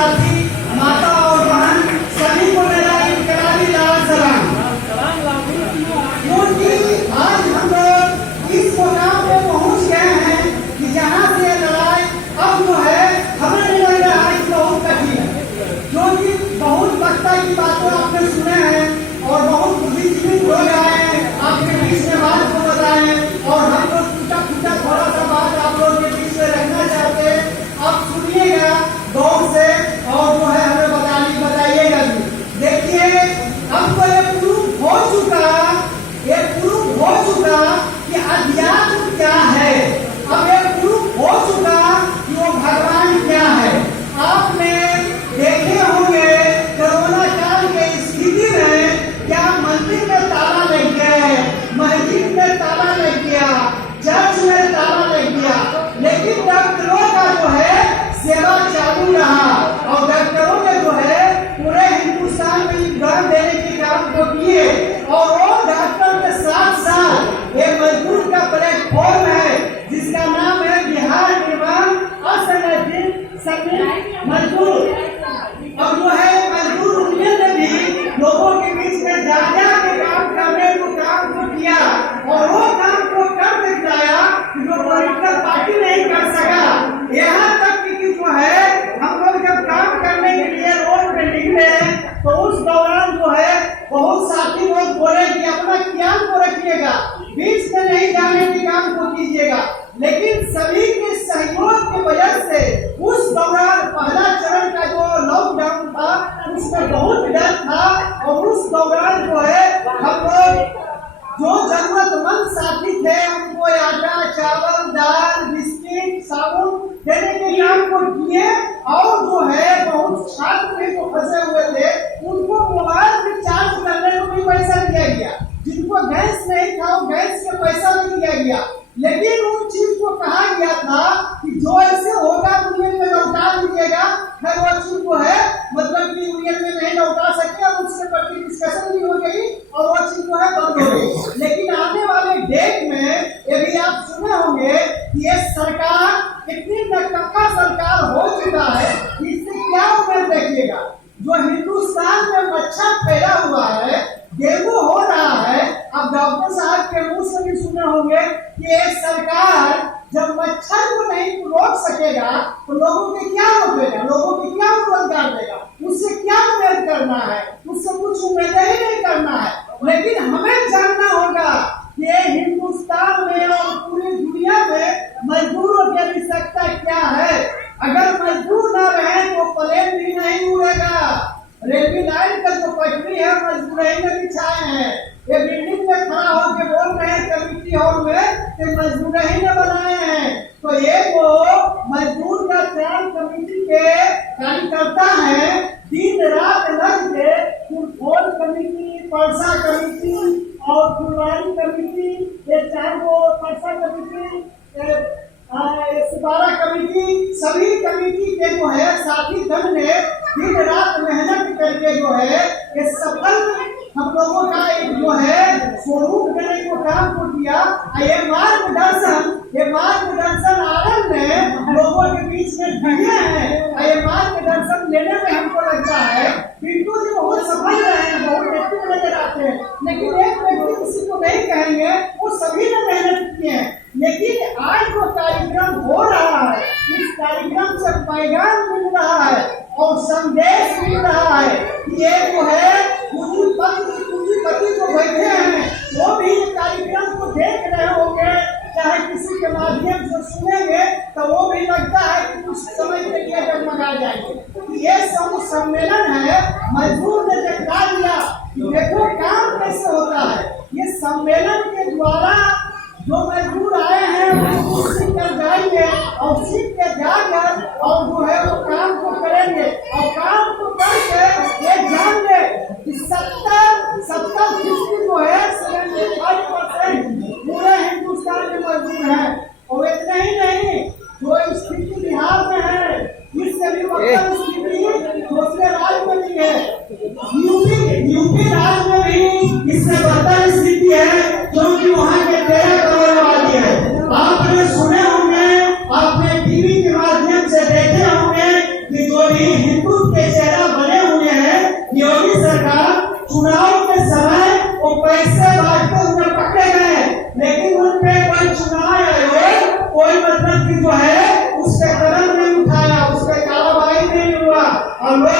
साथी, माता और बहन सभी को मेरा इनकलाबी लाल सलाम। क्योंकि आज हम लोग इस मुकाम पे पहुंच गए हैं कि जहां से लड़ाई अब जो है हमें नहीं लग रहा है कि बहुत कठिन है, क्योंकि बहुत वक्ता की बातों आपने सुने हैं और बहुत बुद्धिजीवी लोग आए हैं आपके बीच में बात को बताए, और हम लोग टूटा फूटा थोड़ा सा बात आप लोग के बीच में रखना चाहते हैं। आप सुनिएगा गौर से और जो है हमें बताइएगा भी। देखिए अब तो ये प्रूफ हो चुका कि अध्यात्म क्या है, अब ये प्रूफ हो चुका कि वो भगवान क्या है। आपने देखे होंगे कोरोना काल के स्थिति में क्या मंदिर में ताला लग गया, मस्जिद में ताला लग गया, चर्च में ताला लग गया, लेकिन डॉक्टरों का जो है सेवा चालू रहा और डॉक्टरों ने जो है पूरे हिंदुस्तान में ज्ञान देने के काम को किए। और वो डॉक्टर के साथ साथ एक मजदूर का प्लेटफॉर्म है जिसका नाम है बिहार निर्माण असंगठित श्रमिक मजदूर। अब जो है मजदूर यूनियन ने भी लोगों के बीच में जा के काम करने को काम को किया और वो काम को कर दिखाया जो पॉलिटिकल पार्टी नहीं कर सका। यहाँ तक कि जो है हम लोग जब काम करने के लिए रोड पे निकले तो उस दौरान जो है बहुत साथी लोग बोले कि अपना ज्ञान को रखिएगा, बीच में नहीं जाने के काम को कीजिएगा, लेकिन सभी के सहयोग की वजह से उस दौरान पहला चरण का जो लॉकडाउन था उसमें बहुत डर था और उस दौरान जो है हम लोग जो जरूरतमंद साथी थे उनको आटा चावल दाल बिस्किट साबुन देने के काम को किए। और जो है बहुत छात्र भी जो फंसे हुए थे उनको मोबाइल रिचार्ज करने को भी पैसा दिया गया, जिनको गैस नहीं था वो गैस के पैसा भी दिया गया। लेकिन उन चीज को कहा गया था कि जो ऐसे होगा यूनियन में लौटा दीजिएगा, फिर वो चीज को है मतलब कि यूनियन में नहीं लौटा सके और उसके प्रति डिस्कशन भी हो गई और वो चीज जो है बंद हो गई। लेकिन आने वाले डेट में ये भी आप सुने होंगे कि ये सरकार कितनी नकम्मा सरकार हो चुका है, इससे क्या उम्मीद देखिएगा। जो हिंदुस्तान में मच्छर फैला हुआ है, डेंगू हो रहा है, अब डॉक्टर साहब के मुंह से भी सुने होंगे कि एक सरकार जब मच्छर को नहीं रोक सकेगा तो लोगों के क्या रोकेगा, लोगों के क्या रोजगार देगा, उससे क्या उम्मीद करना है, उससे कुछ उम्मीद ही नहीं करना है। लेकिन हमें जानना होगा कि हिंदुस्तान में और पूरी दुनिया में मजदूरों की आवश्यकता क्या है। अगर मजदूर न रहे तो प्लेन भी नहीं उड़ेगा। रेलवे लाइन का जो पटरी है मजदूर ही बिछाए हैं, ये बिल्डिंग में खड़ा होकर बोल रहे हैं कमेटी हॉल में कि मजदूर ही ने बनाए हैं। तो ये वो मजदूर का चयन कमेटी के कार्यकर्ता है, दिन रात लग के फुटबॉल कमेटी, परसा कमेटी और फुलवारी कमेटी, ये चार वो परसा कमेटी, 12 कमेटी, सभी कमेटी के जो है साथी दल ने दिन रात मेहनत करके जो है ये सफल हम लोगों का एक जो है स्वरूप देने को काम को किया। ये मार्गदर्शन आनंद ने लोगों के बीच में दिए हैं। ये मार्गदर्शन लेने में हमको लगता है बिल्कुल जी बहुत सफल रहे हैं, बहुत एक्टिव नजर आते हैं, लेकिन एक व्यक्ति किसी को नहीं कहेंगे, वो सभी ने मेहनत की है। लेकिन आज जो कार्यक्रम हो रहा है इस कार्यक्रम से पैगाम मिल रहा है और संदेश मिल रहा है कि ये जो है पूंजीपति जो बैठे हैं वो भी कार्यक्रम को देख रहे होंगे, चाहे किसी के माध्यम से सुनेंगे तो वो भी लगता है कि कुछ समय के लिए डगमगा जाएंगे। ये सब सम्मेलन है, मजदूर ने दिखा दिया कि देखो काम कैसे होता है। ये सम्मेलन के द्वारा जो मजदूर आए हैं वो सीख कर जाएंगे और सीख के जाकर और जो है वो काम को करेंगे और काम को करके ये जान ले कि 70% जो है 75% पूरे हिंदुस्तान में मजदूर है। और इतना ही नहीं, जो स्थिति बिहार में है इससे भी मतलब स्थिति दूसरे राज्य में भी है, यूपी राज्य में भी इससे बेहतर स्थिति है, क्योंकि वहाँ के 13 करोड़ आबादी है। आपने सुने होंगे, आपने टीवी के माध्यम से देखे होंगे कि जो भी हिंदुत्व के चेहरा बने हुए हैं। योगी सरकार चुनाव के समय वो पैसे बांटते हुए पकड़े गए, लेकिन उन पे कोई चुनाव आयोग कोई मतलब की जो है उसके कदम नहीं उठाया, उसके कार्रवाई नहीं हुआ और लोग